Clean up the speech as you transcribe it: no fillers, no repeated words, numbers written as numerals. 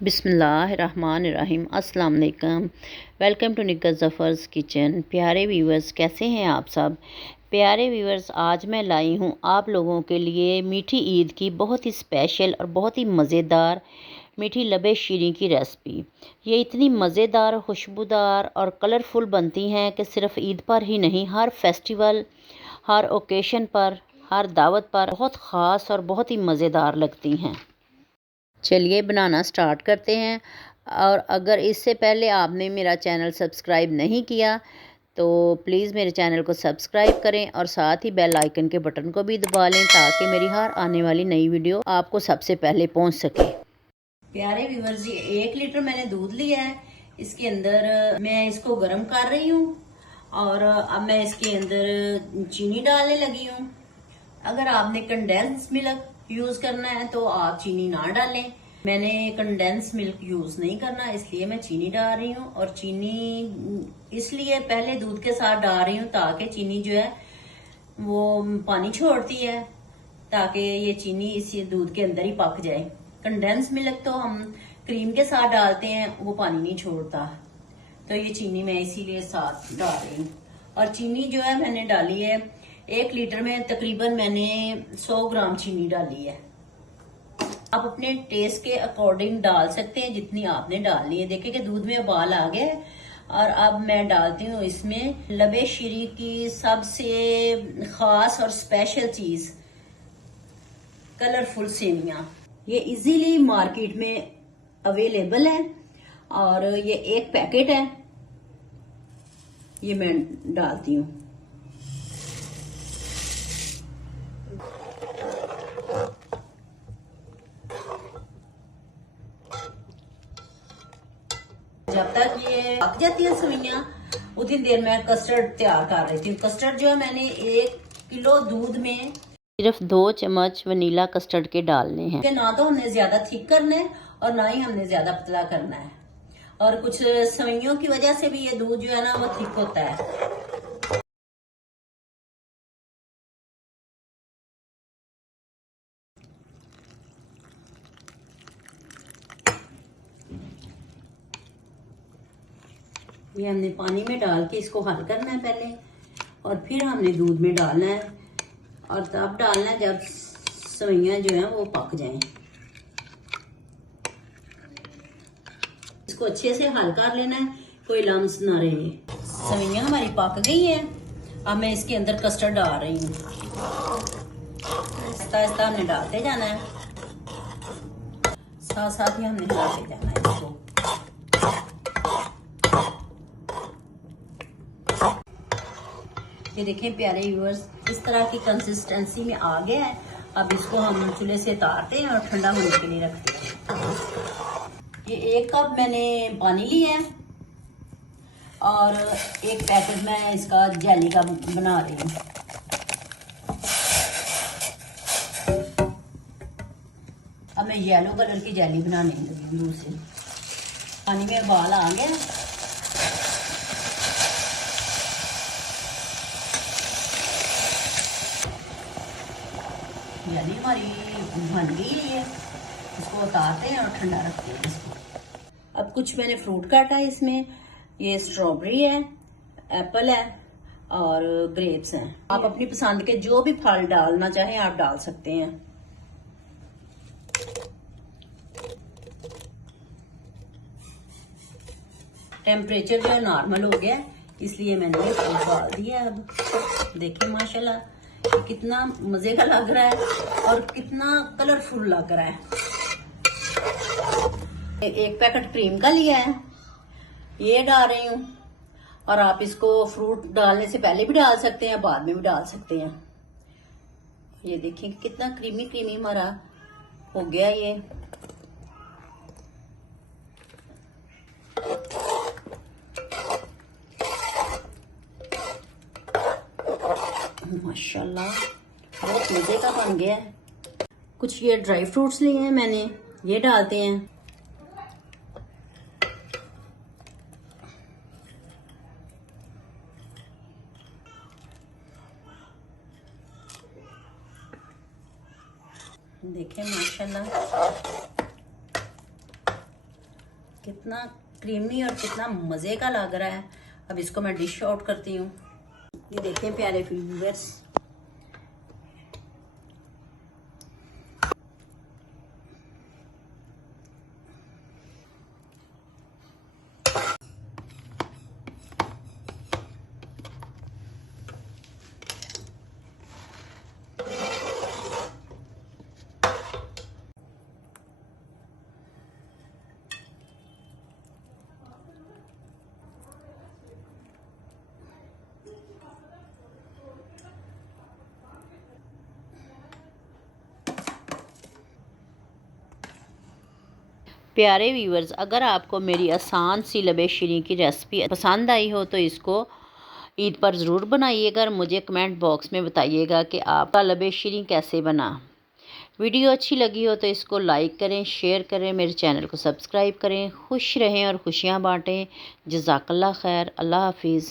बिस्मिल्लाहिर्रहमानिर्रहीम। अस्सलाम वालेकुम। वेलकम टू निक्का ज़फ़र्स किचन। प्यारे व्यूवर्स, कैसे हैं आप सब? प्यारे व्यूवर्स, आज मैं लाई हूँ आप लोगों के लिए मीठी ईद की बहुत ही स्पेशल और बहुत ही मज़ेदार मीठी लबे शीरी की रेसिपी। ये इतनी मज़ेदार, खुशबूदार और कलरफुल बनती हैं कि सिर्फ ईद पर ही नहीं, हर फेस्टिवल, हर ओकेशन पर, हर दावत पर बहुत ख़ास और बहुत ही मज़ेदार लगती हैं। चलिए बनाना स्टार्ट करते हैं। और अगर इससे पहले आपने मेरा चैनल सब्सक्राइब नहीं किया तो प्लीज़ मेरे चैनल को सब्सक्राइब करें और साथ ही बेल आइकन के बटन को भी दबा लें ताकि मेरी हर आने वाली नई वीडियो आपको सबसे पहले पहुंच सके। प्यारे व्यूअर्स जी, 1 लीटर मैंने दूध लिया है। इसके अंदर मैं इसको गर्म कर रही हूँ और अब मैं इसके अंदर चीनी डालने लगी हूँ। अगर आपने कंडेंस मिल्क यूज करना है तो आप चीनी ना डालें। मैंने कंडेंस मिल्क यूज नहीं करना, इसलिए मैं चीनी डाल रही हूँ। और चीनी इसलिए पहले दूध के साथ डाल रही हूँ ताकि चीनी जो है वो पानी छोड़ती है, ताकि ये चीनी इसी दूध के अंदर ही पक जाए। कंडेंस मिल्क तो हम क्रीम के साथ डालते हैं, वो पानी नहीं छोड़ता। तो ये चीनी मैं इसीलिए साथ डाल रही हूँ। और चीनी जो है मैंने डाली है 1 लीटर में तकरीबन मैंने 100 ग्राम चीनी डाली है। आप अपने टेस्ट के अकॉर्डिंग डाल सकते हैं जितनी आपने डालनी है। देखिए कि दूध में उबाल आ गया है। और अब मैं डालती हूँ इसमें लबे शीरी की सबसे खास और स्पेशल चीज, कलरफुल सेवियां। ये इजीली मार्केट में अवेलेबल है और ये 1 पैकेट है। ये मैं डालती हूँ। जब तक ये पक जाती है सेवइयां, उतनी देर मैं कस्टर्ड तैयार कर रही थी। कस्टर्ड जो है मैंने 1 किलो दूध में सिर्फ 2 चम्मच वनीला कस्टर्ड के डालने हैं। ना तो हमने ज्यादा थिक करना है और ना ही हमने ज्यादा पतला करना है। और कुछ सेवइयों की वजह से भी ये दूध जो है ना वो थिक होता है। ये हमने पानी में डाल के इसको हल करना है पहले, और फिर हमने दूध में डालना है। और तब डालना है जब सेवइयां जो है वो पक जाएं। इसको अच्छे से हल कर लेना है, कोई लम्स ना रहे। सेवइयां हमारी पक गई है। अब मैं इसके अंदर कस्टर्ड डाल रही हूँ। आहिस्ता आहिस्ता हमने डालते जाना है, साथ साथ ही हमने हिलाते जाना है इसको। ये देखें प्यारे व्यूअर्स, इस तरह की कंसिस्टेंसी में आ गया है। अब इसको हम चूल्हे से उतारते हैं और ठंडा होने के लिए रखते हैं। ये 1 कप मैंने पानी लिया है और 1 पैकेट मैं इसका जेली का बना रही हूँ। अब मैं येलो कलर की जेली बनाने लगी हूँ दूध से। पानी में उबाल आ गया। जेली हमारी बन गई है। इसको उतारते हैं और ठंडा रखते हैं इसको। अब कुछ मैंने फ्रूट काटा है इसमें। ये स्ट्रॉबेरी है, एप्पल है और ग्रेप्स हैं। आप अपनी पसंद के जो भी फल डालना चाहें आप डाल सकते हैं। टेम्परेचर जो है नॉर्मल हो गया, इसलिए मैंने ये फ्रूट डाल दिया। अब देखिए माशाल्लाह कितना मजे का लग रहा है और कितना कलरफुल लग रहा है। 1 पैकेट क्रीम का लिया है, ये डाल रही हूँ। और आप इसको फ्रूट डालने से पहले भी डाल सकते हैं, बाद में भी डाल सकते हैं। ये देखिए कितना क्रीमी क्रीमी हमारा हो गया ये। माशाल्लाह बहुत मजे का बन गया है। कुछ ये ड्राई फ्रूट्स लिए हैं मैंने, ये डालते हैं। देखें माशाल्लाह कितना क्रीमी और कितना मज़े का लग रहा है। अब इसको मैं डिश आउट करती हूँ। ये देखें प्यारे व्यूअर्स, प्यारे व्यूअर्स, अगर आपको मेरी आसान सी लबे शीरीं की रेसिपी पसंद आई हो तो इसको ईद पर ज़रूर बनाइएगा और मुझे कमेंट बॉक्स में बताइएगा कि आपका लबे शीरीं कैसे बना। वीडियो अच्छी लगी हो तो इसको लाइक करें, शेयर करें, मेरे चैनल को सब्सक्राइब करें। खुश रहें और खुशियाँ बाँटें। जज़ाकल्लाह खैर। अल्लाह हाफिज़।